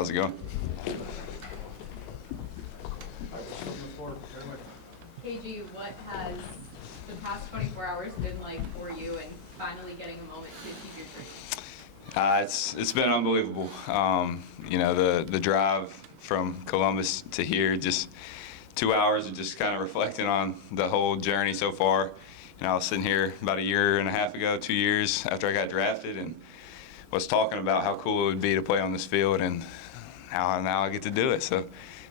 How's it going? KG, what has the past 24 hours been like for you and finally getting a moment to achieve your dreams? It's been unbelievable. The drive from Columbus to here, just 2 hours of just kind of reflecting on the whole journey so far. I was sitting here about a year and a half ago, 2 years after I got drafted, and was talking about how cool it would be to play on this field, and now I get to do it. So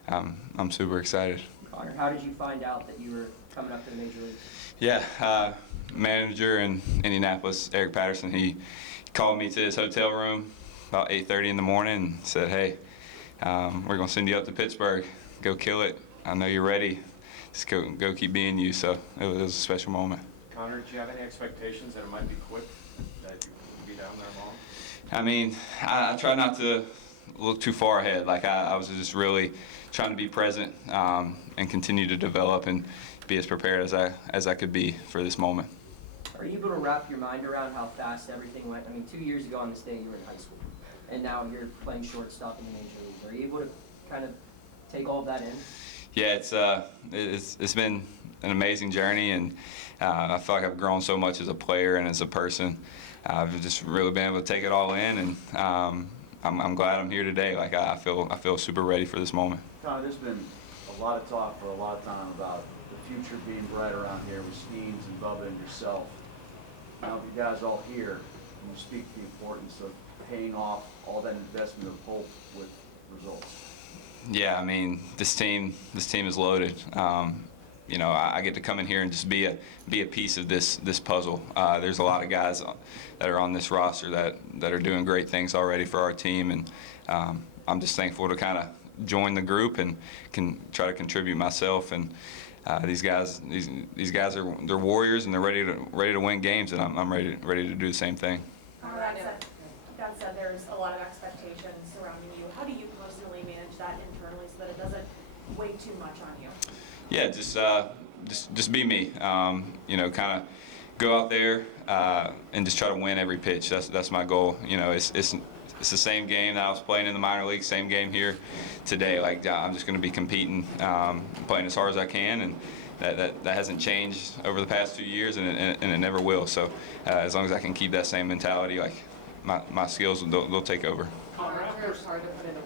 I'm super excited. Konnor, how did you find out that you were coming up to the major leagues? Yeah, manager in Indianapolis, Eric Patterson, he called me to his hotel room about 8:30 in the morning and said, "Hey, we're gonna send you up to Pittsburgh. Go kill it. I know you're ready. Just go keep being you." So it was a special moment. Konnor, do you have any expectations that it might be quick, that you could be down there long? I mean, I try not to look too far ahead. Like I was just really trying to be present and continue to develop and be as prepared as I could be for this moment. Are you able to wrap your mind around how fast everything went? I mean, 2 years ago on this day you were in high school, and now you're playing shortstop in the major leagues. Are you able to kind of take all of that in? Yeah, it's been an amazing journey, and I feel like I've grown so much as a player and as a person. I've just really been able to take it all in, and I'm glad I'm here today. Like I feel super ready for this moment. Konnor, there's been a lot of talk for a lot of time about the future being bright around here with Skeens and Bubba and yourself. Now, if you guys all here, you speak the importance of paying off all that investment of hope with results. Yeah, I mean, this team is loaded. I get to come in here and just be a piece of this puzzle. There's a lot of guys that are on this roster that are doing great things already for our team, and I'm just thankful to kind of join the group and can try to contribute myself. And these guys they're warriors, and they're ready to win games, and I'm ready to do the same thing. That said, there's a lot of expectations surrounding you. How do you personally manage that internally so that it doesn't weigh too much on you? Yeah, just be me. Kind of go out there and just try to win every pitch. That's my goal. It's the same game that I was playing in the minor league, same game here today. Like I'm just going to be competing, playing as hard as I can, and that hasn't changed over the past 2 years, and it never will. So as long as I can keep that same mentality, like my skills they'll take over. I'm sure it's hard to put into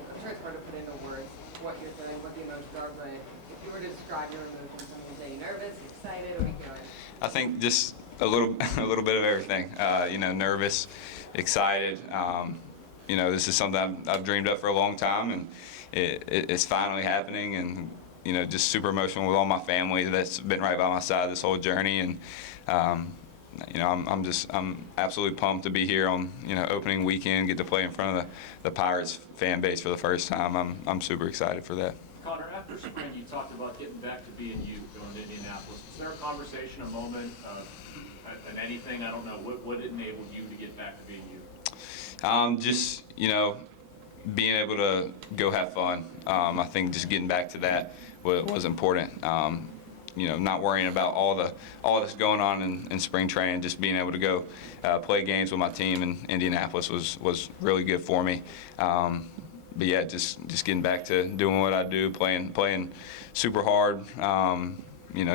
words what you're feeling, what the emotions are, but if you were to describe your emotions, would you say nervous, excited, or I think just a little bit of everything. Nervous, excited. This is something I've dreamed of for a long time, and it's finally happening. And just super emotional with all my family that's been right by my side this whole journey. And I'm absolutely pumped to be here on opening weekend, get to play in front of the Pirates fan base for the first time. I'm super excited for that. Konnor, after spring, you talked about getting back to being you going to Indianapolis. Was there a conversation, a moment, and anything? I don't know. What enabled you to get back to being you? Just being able to go have fun. I think just getting back to that was important. Not worrying about all that's going on in spring training. Just being able to go play games with my team in Indianapolis was really good for me. But yeah, just getting back to doing what I do, playing super hard.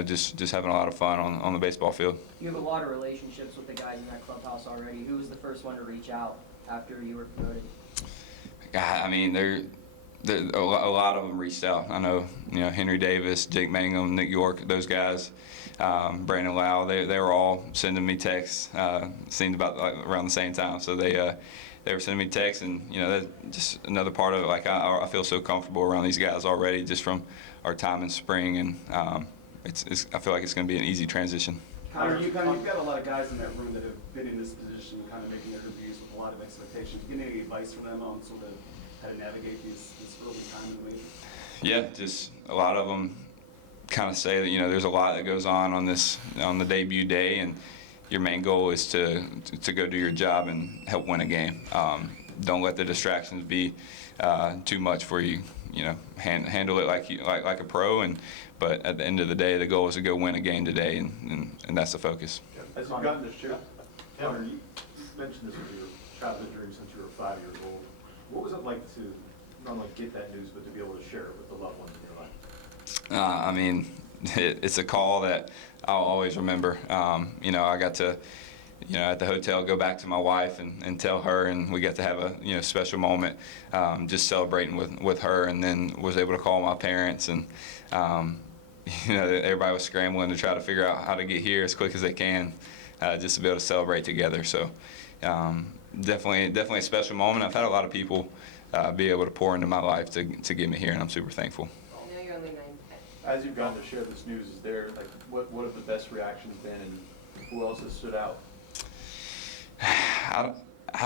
Just having a lot of fun on the baseball field. You have a lot of relationships with the guys in that clubhouse already. Who was the first one to reach out after you were promoted? I mean, a lot of them reached out. I know, Henry Davis, Jake Mangum, Nick York, those guys, Brandon Lau, they were all sending me texts. Seemed about around the same time, so they were sending me texts, and that's just another part of it. Like I feel so comfortable around these guys already, just from our time in spring, and I feel like it's going to be an easy transition. Konnor, you've got a lot of guys in that room that have been in this position, kind of making interviews with a lot of expectations. Getting any advice from them on sort of how to navigate this early time in the major? Yeah, just a lot of them kind of say that there's a lot that goes on the debut day, and your main goal is to go do your job and help win a game. Don't let the distractions be too much for you. Handle it like a pro, but at the end of the day, the goal is to go win a game today, and that's the focus. As you've gotten to shoot, Konnor, you mentioned this with your childhood dream since you were 5 years old. What was it like to not only get that news, but to be able to share it with the loved ones in your life? I mean, it's a call that I'll always remember. I got to, at the hotel, go back to my wife and tell her, and we got to have a, special moment, just celebrating with her, and then was able to call my parents, and, everybody was scrambling to try to figure out how to get here as quick as they can, just to be able to celebrate together. So, definitely a special moment. I've had a lot of people be able to pour into my life to get me here, and I'm super thankful. I know you're only 19. As you've gotten to share this news, is there, like, what have the best reactions been, and who else has stood out? I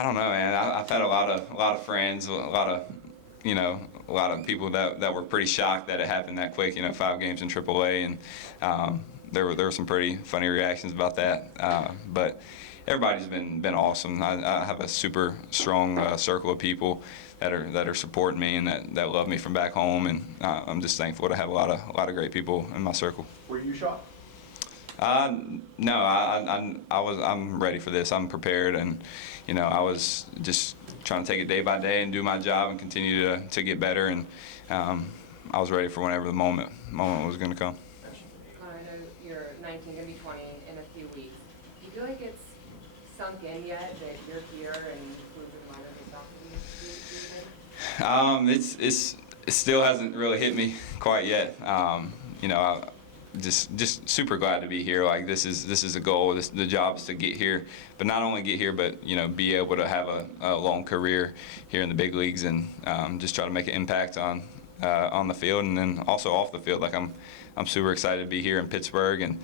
don't know, man. I've had a lot of friends, a lot of people that were pretty shocked that it happened that quick. 5 games in AAA, and there were some pretty funny reactions about that. But everybody's been awesome. I have a super strong circle of people that are supporting me and that love me from back home, and I'm just thankful to have a lot of great people in my circle. Were you shocked? No, I'm ready for this. I'm prepared, and I was just trying to take it day by day and do my job and continue to get better, and I was ready for whenever the moment was going to come. Konnor, I know you're 19, going to be 20 in a few weeks. Do you feel like it's sunk in yet that you're here and moving the minor league soccer season? It still hasn't really hit me quite yet. Just super glad to be here. Like, this is a goal. The job is to get here, but not only get here, but be able to have a long career here in the big leagues, and just try to make an impact on the field, and then also off the field. Like, I'm super excited to be here in Pittsburgh, and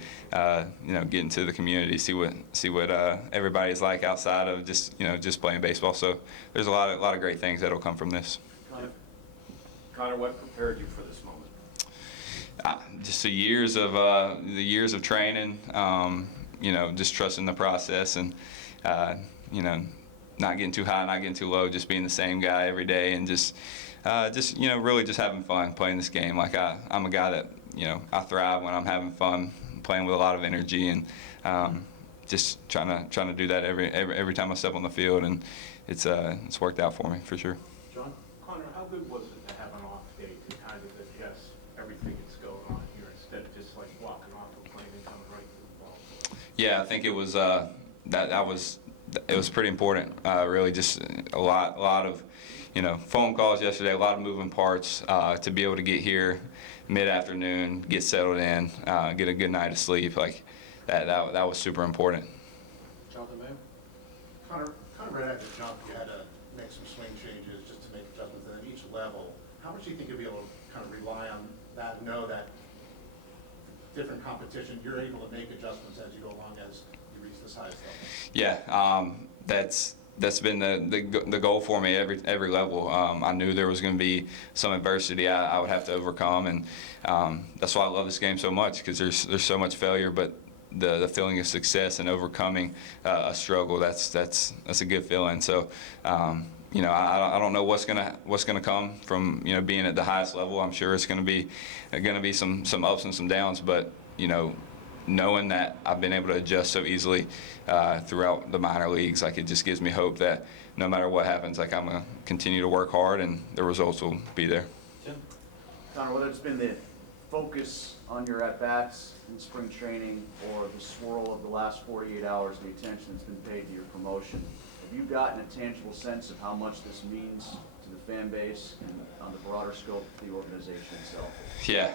get into the community, see what everybody's like outside of just playing baseball. So there's a lot of great things that'll come from this. Konnor, what prepared you for this moment? Just the years of training, just trusting the process, and not getting too high, not getting too low, just being the same guy every day, and just really just having fun playing this game. Like, I'm a guy that I thrive when I'm having fun, playing with a lot of energy, and just trying to do that every time I step on the field, and it's worked out for me for sure. John? Konnor, how good was it to have an off day to kind of adjust everything that's going on here instead of just like walking off the plane and coming right to the ball? Yeah, I think it was it was pretty important. Really, just a lot of phone calls yesterday, a lot of moving parts, to be able to get here mid-afternoon, get settled in, get a good night of sleep. Like, that was super important. Jonathan Mayo? Konnor, right after the jump, you had to make some swing changes just to make adjustments, and at each level, how much do you think you'll be able to kind of rely on that and know that different competition, you're able to make adjustments as you go along as you reach this highest level? Yeah, that's been the goal for me every level. I knew there was going to be some adversity I would have to overcome, and that's why I love this game so much, because there's so much failure, but the feeling of success and overcoming a struggle, that's a good feeling. So I don't know what's gonna come from being at the highest level. I'm sure it's gonna be some ups and some downs, but knowing that I've been able to adjust so easily throughout the minor leagues, like, it just gives me hope that no matter what happens, like, I'm gonna continue to work hard and the results will be there. Tim? Konnor, whether it's been the focus on your at-bats in spring training or the swirl of the last 48 hours and the attention that's been paid to your promotion, have you gotten a tangible sense of how much this means to the fan base and on the broader scope of the organization itself? Yeah,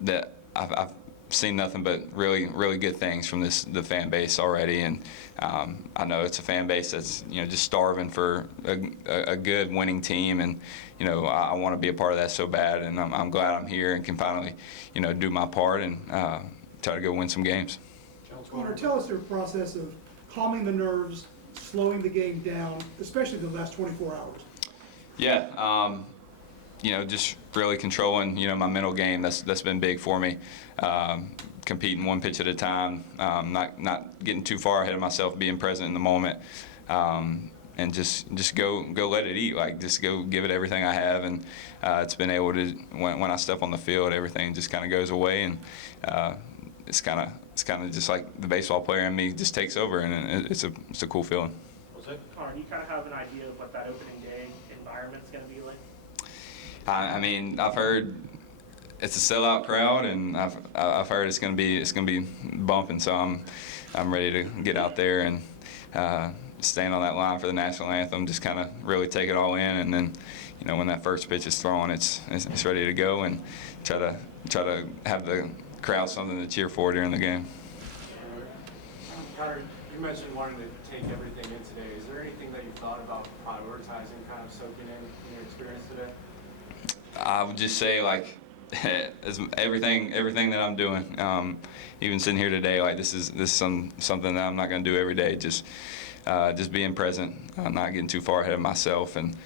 that I've seen nothing but really good things from the fan base already, and I know it's a fan base that's just starving for a good winning team, and I want to be a part of that so bad, and I'm glad I'm here and can finally do my part and try to go win some games. Konnor, tell us your process of calming the nerves, slowing the game down, especially the last 24 hours. Yeah, just really controlling my mental game. That's been big for me. Competing one pitch at a time, not getting too far ahead of myself, being present in the moment, and just go let it eat. Like, just go give it everything I have, and it's been able to, when I step on the field, everything just kind of goes away, and it's kind of just like the baseball player in me just takes over, and it's a cool feeling. Was it? Konnor, do you kind of have an idea of what that opening day environment is going to be like? I mean, I've heard it's a sellout crowd, and I've heard it's gonna be bumping. So I'm ready to get out there and stand on that line for the national anthem. Just kind of really take it all in, and then when that first pitch is thrown, it's ready to go, and try to have the crowd something to cheer for during the game. Konnor, you mentioned wanting to take everything in today. Is there anything that you thought about prioritizing, kind of soaking in your experience today? I would just say, like, everything that I'm doing, even sitting here today, like this is something that I'm not going to do every day. Just being present, not getting too far ahead of myself, and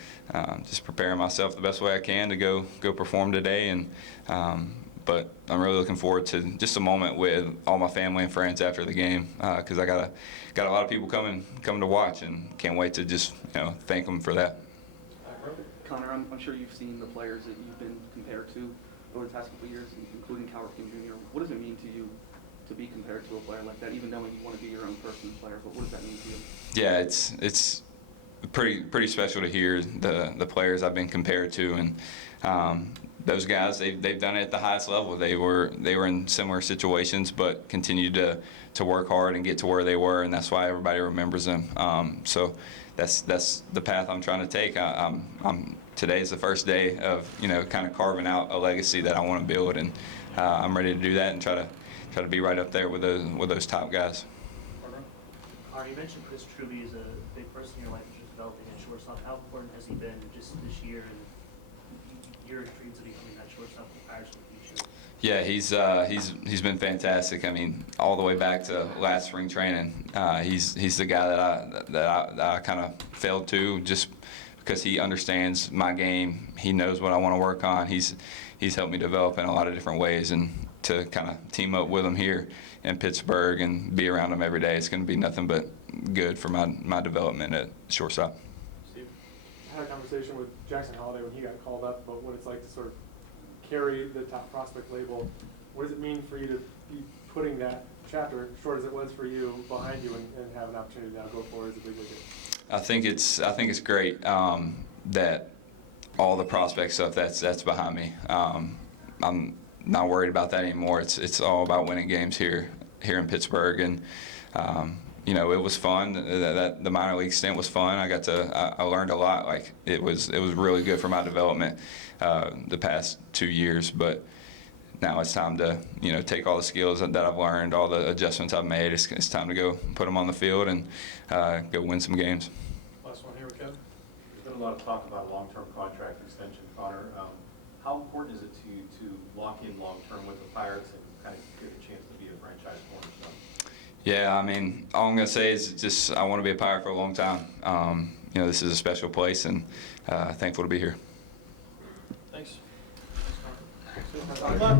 just preparing myself the best way I can to go perform today. And but I'm really looking forward to just a moment with all my family and friends after the game, because I got a lot of people coming to watch, and can't wait to just thank them for that. Konnor, I'm sure you've seen the players that you've been compared to over the past couple of years, including Cal Ripken Jr. What does it mean to you to be compared to a player like that, even knowing you want to be your own personal player? But what does that mean to you? Yeah, it's pretty special to hear the players I've been compared to, and those guys, they've done it at the highest level. They were in similar situations, but continued to work hard and get to where they were, and that's why everybody remembers them. So that's the path I'm trying to take. Today's the first day of kind of carving out a legacy that I want to build, and I'm ready to do that and try to be right up there with those top guys. You mentioned Chris Truby is a big person in your life, just developing at shortstop. How important has he been just this year and your dreams of becoming that shortstop for the Pirates in the future? Yeah, he's been fantastic. I mean, all the way back to last spring training, he's the guy that I kind of failed to, just because he understands my game. He knows what I want to work on. He's helped me develop in a lot of different ways, and to kind of team up with him here in Pittsburgh and be around him every day, it's going to be nothing but good for my development at shortstop. Steve, I had a conversation with Jackson Holliday when he got called up about what it's like to sort of carry the top prospect label. What does it mean for you to be putting that chapter, short as it was for you, behind you, and have an opportunity to now go forward as a big leaguer? I think it's great that all the prospect stuff that's behind me. I'm not worried about that anymore. It's all about winning games here in Pittsburgh, and it was fun. The minor league stint was fun. I learned a lot. Like it was really good for my development the past 2 years. But now it's time to take all the skills that I've learned, all the adjustments I've made. It's time to go put them on the field and go win some games. Last one here with Kevin. There's been a lot of talk about long-term contract extension, Konnor. How important is it to you to lock in long-term with the Pirates and kind of get a chance to be a franchise cornerstone? Yeah, I mean, all I'm going to say is just I want to be a Pirate for a long time. This is a special place, and thankful to be here. Thanks. Good luck.